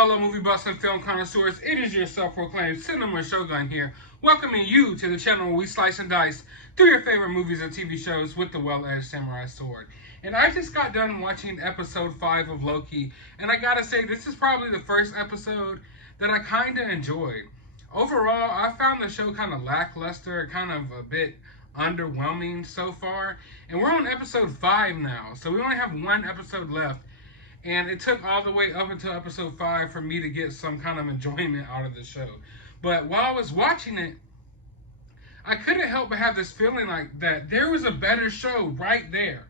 fellow movie buffs and film connoisseurs? It is your self-proclaimed cinema shogun here, welcoming you to the channel where we slice and dice through your favorite movies and TV shows with the well-edged samurai sword. And I just got done watching episode 5 of Loki, and I gotta say, this is probably the first episode that I kinda enjoyed. Overall, I found the show kind of lackluster, kind of a bit underwhelming so far. And we're on episode 5 now, so we only have one episode left. And it took all the way up until episode 5 for me to get some kind of enjoyment out of the show. But while I was watching it, I couldn't help but have this feeling like that there was a better show right there.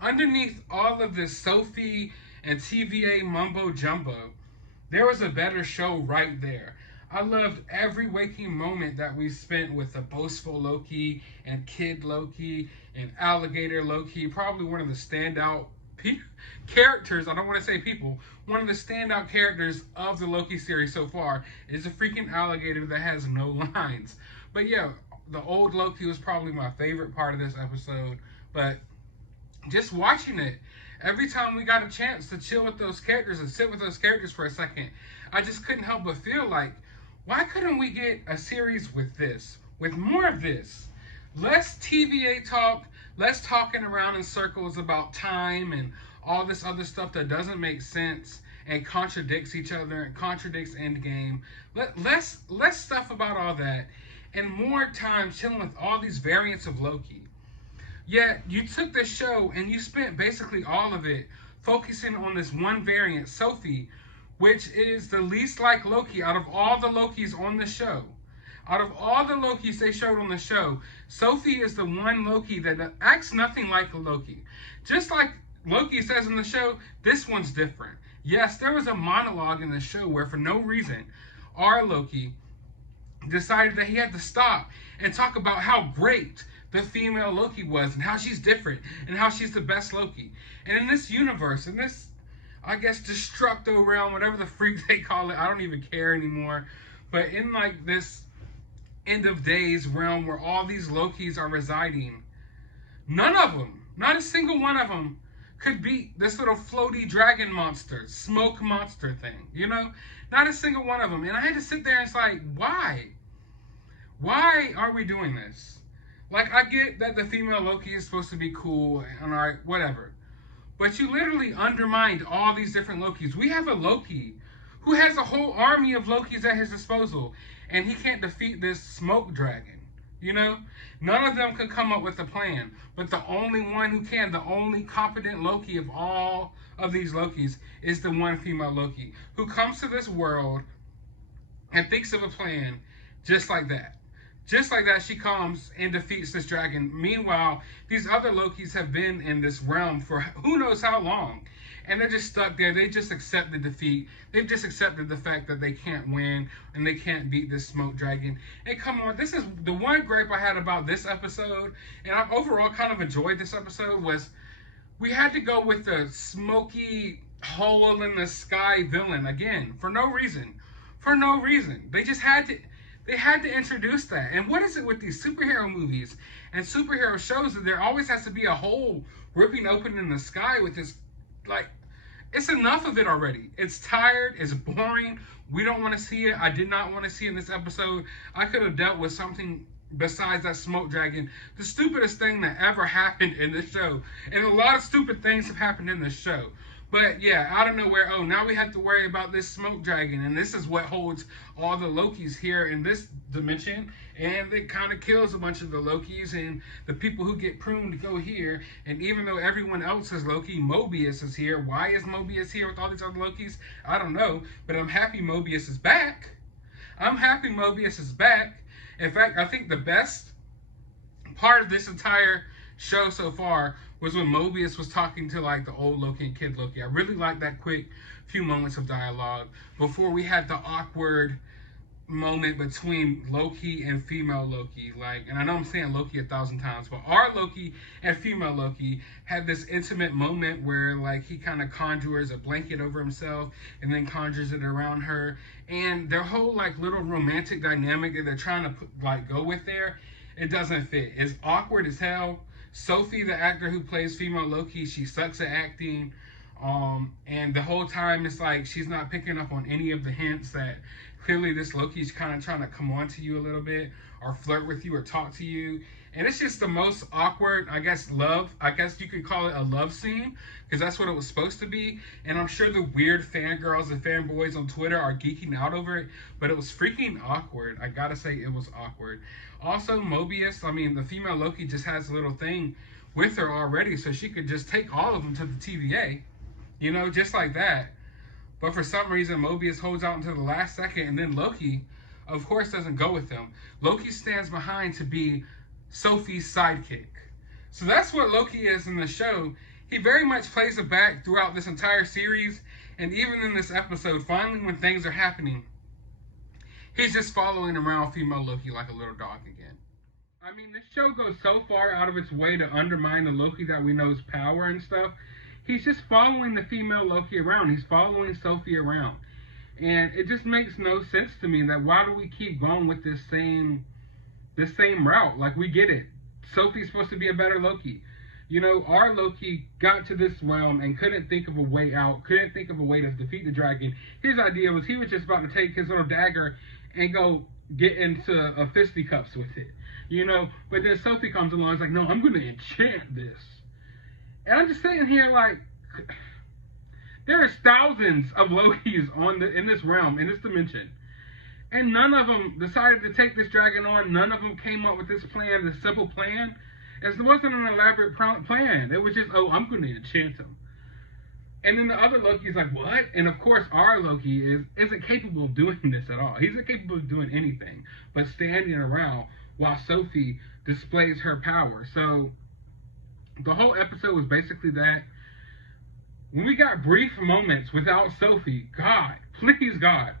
Underneath all of this Sophie and TVA mumbo jumbo, there was a better show right there. I loved every waking moment that we spent with the boastful Loki and Kid Loki and Alligator Loki. Probably one of the standout characters, I don't want to say people, one of the standout characters of the Loki series so far is a freaking alligator that has no lines. But yeah, the old Loki was probably my favorite part of this episode. But just watching it, every time we got a chance to chill with those characters and sit with those characters for a second, I just couldn't help but feel like, why couldn't we get a series with this? With more of this? Less TVA talk, less talking around in circles about time and all this other stuff that doesn't make sense and contradicts each other and contradicts Endgame. Less stuff about all that and more time chilling with all these variants of Loki. Yet you took this show and you spent basically all of it focusing on this one variant, Sophie, which is the least like Loki out of all the Lokis on the show. Out of all the Lokis they showed on the show, Sophie is the one Loki that acts nothing like a Loki. Just like Loki says in the show, this one's different. Yes, there was a monologue in the show where for no reason, our Loki decided that he had to stop and talk about how great the female Loki was and how she's different and how she's the best Loki. And in this universe, in this, I guess, destructo realm, whatever the freak they call it, I don't even care anymore. But in like this end of days realm where all these Lokis are residing, none of them, not a single one of them, could beat this little floaty dragon monster, smoke monster thing, you know? Not a single one of them. And I had to sit there and it's like, why? Why are we doing this? Like, I get that the female Loki is supposed to be cool and alright, whatever. But you literally undermined all these different Lokis. We have a Loki who has a whole army of Lokis at his disposal, and he can't defeat this smoke dragon. You know? None of them could come up with a plan. But the only one who can, the only competent Loki of all of these Lokis, is the one female Loki, who comes to this world and thinks of a plan just like that. Just like that, she comes and defeats this dragon. Meanwhile, these other Lokis have been in this realm for who knows how long. And they're just stuck there. They just accept the defeat. They've just accepted the fact that they can't win and they can't beat this smoke dragon. And come on, this is the one gripe I had about this episode, and I overall kind of enjoyed this episode, was we had to go with the smoky hole in the sky villain again for no reason. For no reason. They just had to... They had to introduce that. And what is it with these superhero movies and superhero shows that there always has to be a hole ripping open in the sky with this, like, it's enough of it already. It's tired, it's boring, we don't want to see it. I did not want to see it in this episode. I could have dealt with something besides that smoke dragon. The stupidest thing that ever happened in this show. And a lot of stupid things have happened in this show. But yeah, out of nowhere, oh, now we have to worry about this smoke dragon, and this is what holds all the Lokis here in this dimension, and it kind of kills a bunch of the Lokis, and the people who get pruned go here, and even though everyone else is Loki, Mobius is here. Why is Mobius here with all these other Lokis? I don't know, but I'm happy Mobius is back. I'm happy Mobius is back. In fact, I think the best part of this entire show so far was when Mobius was talking to like the old Loki and Kid Loki. I really liked that quick few moments of dialogue before we had the awkward moment between Loki and female Loki. Like, and I know I'm saying Loki 1,000 times, but our Loki and female Loki had this intimate moment where like he kind of conjures a blanket over himself and then conjures it around her, and their whole like little romantic dynamic that they're trying to put, like go with there, it doesn't fit. It's awkward as hell. Sophie, the actor who plays female Loki, she sucks at acting. And the whole time it's like she's not picking up on any of the hints that clearly this Loki's kind of trying to come on to you a little bit or flirt with you or talk to you. And it's just the most awkward, I guess you could call it a love scene, because that's what it was supposed to be. And I'm sure the weird fangirls and fanboys on Twitter are geeking out over it, but it was freaking awkward. I gotta say, it was awkward. Also, Mobius, I mean, the female Loki just has a little thing with her already, so she could just take all of them to the TVA, you know, just like that. But for some reason, Mobius holds out until the last second, and then Loki, of course, doesn't go with him. Loki stands behind to be Sophie's sidekick. So that's what Loki is in the show. He very much plays it back throughout this entire series, and even in this episode, finally when things are happening, he's just following around female Loki like a little dog again. I mean, this show goes so far out of its way to undermine the Loki that we know's power and stuff. He's just following the female Loki around. He's following Sophie around. And it just makes no sense to me that why do we keep going with this same route? Like, we get it. Sophie's supposed to be a better Loki. You know, our Loki got to this realm and couldn't think of a way out, couldn't think of a way to defeat the dragon. His idea was he was just about to take his little dagger and go get into a fisticuffs with it. You know, but then Sophie comes along and is like, no, I'm going to enchant this. And I'm just sitting here like, there's thousands of Lokis in this realm, in this dimension. And none of them decided to take this dragon on. None of them came up with this plan, this simple plan. It wasn't an elaborate plan. It was just, oh, I'm going to enchant him. And then the other Loki's like, what? And of course, our Loki isn't capable of doing this at all. He's not capable of doing anything but standing around while Sophie displays her power. So the whole episode was basically that. When we got brief moments without Sophie, God, please God.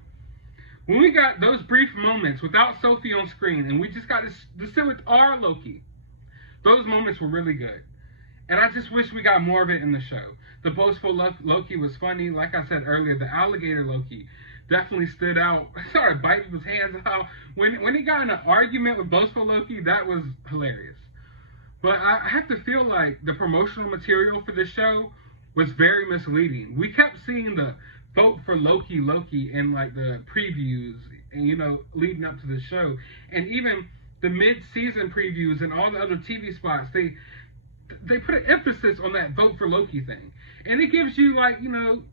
When we got those brief moments without Sophie on screen and we just got to sit with our Loki, those moments were really good. And I just wish we got more of it in the show. The boastful Loki was funny. Like I said earlier, the alligator Loki definitely stood out. I started biting his hands out. When he got in an argument with boastful Loki, that was hilarious. But I have to feel like the promotional material for this show was very misleading. We kept seeing the vote for Loki in like the previews and, you know, leading up to the show. And even the mid-season previews and all the other TV spots, they put an emphasis on that vote for Loki thing. And it gives you, like, you know,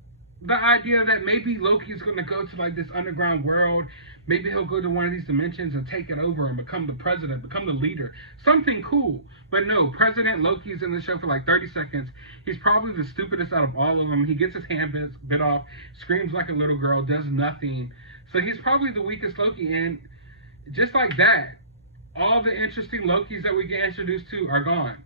the idea that maybe Loki's going to go to like this underground world. Maybe he'll go to one of these dimensions and take it over and become the president, become the leader. Something cool. But no, President Loki's in the show for like 30 seconds. He's probably the stupidest out of all of them. He gets his hand bit off, screams like a little girl, does nothing. So he's probably the weakest Loki. And just like that, all the interesting Lokis that we get introduced to are gone.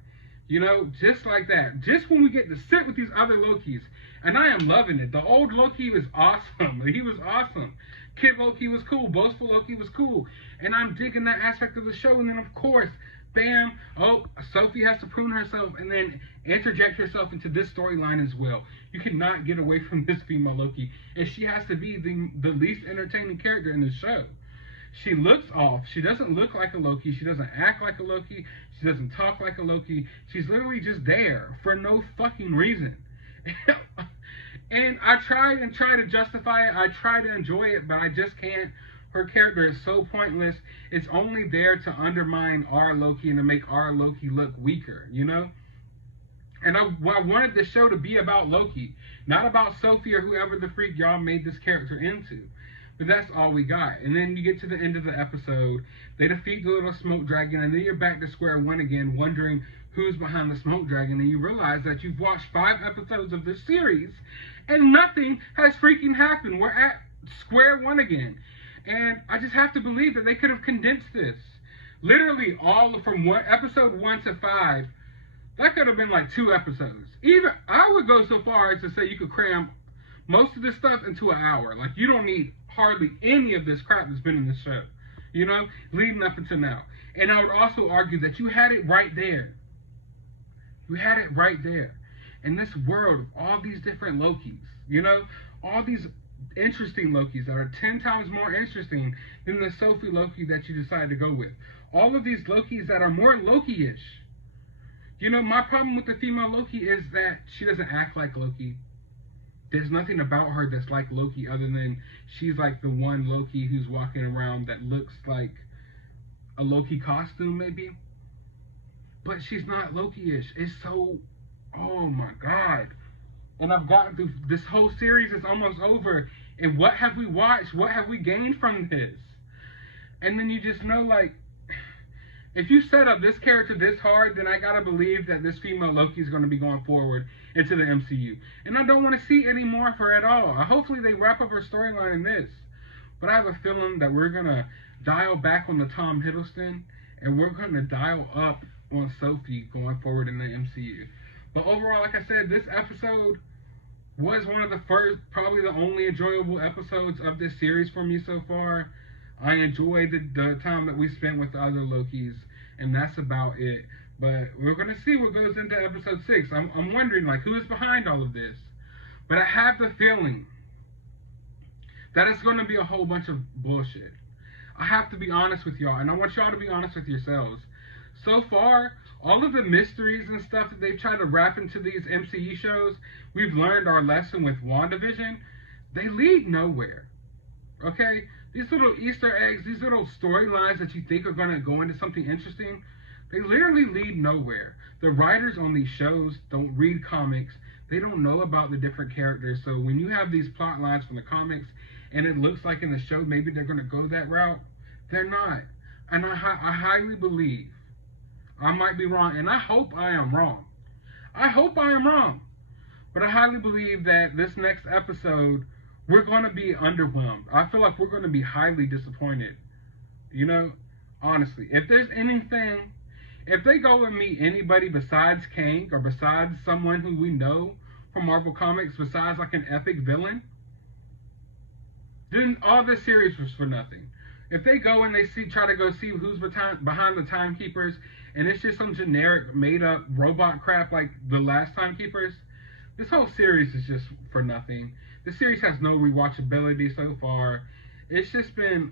You know, just like that. Just when we get to sit with these other Lokis. And I am loving it. The old Loki was awesome. He was awesome. Kid Loki was cool. Boastful Loki was cool. And I'm digging that aspect of the show. And then, of course, bam, oh, Sophie has to prune herself and then interject herself into this storyline as well. You cannot get away from this female Loki. And she has to be the least entertaining character in the show. She looks off. She doesn't look like a Loki. She doesn't act like a Loki. She doesn't talk like a Loki. She's literally just there for no fucking reason. And I try to justify it. I try to enjoy it, but I just can't. Her character is so pointless. It's only there to undermine our Loki and to make our Loki look weaker, you know? And I wanted the show to be about Loki, not about Sophie or whoever the freak y'all made this character into. But that's all we got. And then you get to the end of the episode, they defeat the little smoke dragon, and then you're back to square one again, wondering who's behind the smoke dragon, and you realize that you've watched 5 episodes of this series, and nothing has freaking happened. We're at square one again. And I just have to believe that they could have condensed this. Literally all from episode 1 to 5, that could have been like 2 episodes. Even, I would go so far as to say you could cram most of this stuff into an hour. Like, you don't need hardly any of this crap that's been in the show, you know, leading up until now. And I would also argue that you had it right there. You had it right there. In this world of all these different Lokis, you know, all these interesting Lokis that are 10 times more interesting than the Sophie Loki that you decided to go with. All of these Lokis that are more Loki-ish. You know, my problem with the female Loki is that she doesn't act like Loki. there's nothing about her that's like Loki other than she's like the one Loki who's walking around that looks like a Loki costume maybe. But she's not Loki-ish. It's so, oh my God. And I've gotten through, this whole series is almost over. And what have we watched? What have we gained from this? And then you just know, like, if you set up this character this hard, then I gotta believe that this female Loki is going to be going forward into the MCU. And I don't want to see any more of her at all. Hopefully they wrap up her storyline in this. But I have a feeling that we're going to dial back on the Tom Hiddleston, and we're going to dial up on Sophie going forward in the MCU. But overall, like I said, this episode was one of the first, probably the only enjoyable episodes of this series for me so far. I enjoyed the time that we spent with the other Lokis, and that's about it. But we're going to see what goes into episode 6. I'm wondering, like, who is behind all of this? But I have the feeling that it's going to be a whole bunch of bullshit. I have to be honest with y'all, and I want y'all to be honest with yourselves. So far, all of the mysteries and stuff that they've tried to wrap into these MCU shows, we've learned our lesson with WandaVision, they lead nowhere. Okay? These little Easter eggs, these little storylines that you think are going to go into something interesting, they literally lead nowhere. The writers on these shows don't read comics. They don't know about the different characters. So when you have these plot lines from the comics, and it looks like in the show maybe they're going to go that route, they're not. And I highly believe, I might be wrong, and I hope I am wrong. I hope I am wrong. But I highly believe that this next episode, we're going to be underwhelmed. I feel like we're going to be highly disappointed. You know, honestly, if there's anything, if they go and meet anybody besides Kang, or besides someone who we know from Marvel Comics, besides like an epic villain, then all this series was for nothing. If they go and they try to go see who's behind the Timekeepers, and it's just some generic made-up robot crap like the last Timekeepers, this whole series is just for nothing. The series has no rewatchability so far. It's just been,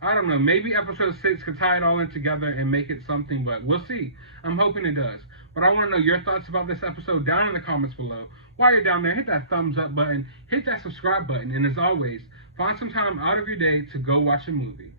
I don't know, maybe episode 6 could tie it all in together and make it something, but we'll see. I'm hoping it does. But I want to know your thoughts about this episode down in the comments below. While you're down there, hit that thumbs up button, hit that subscribe button, and as always, find some time out of your day to go watch a movie.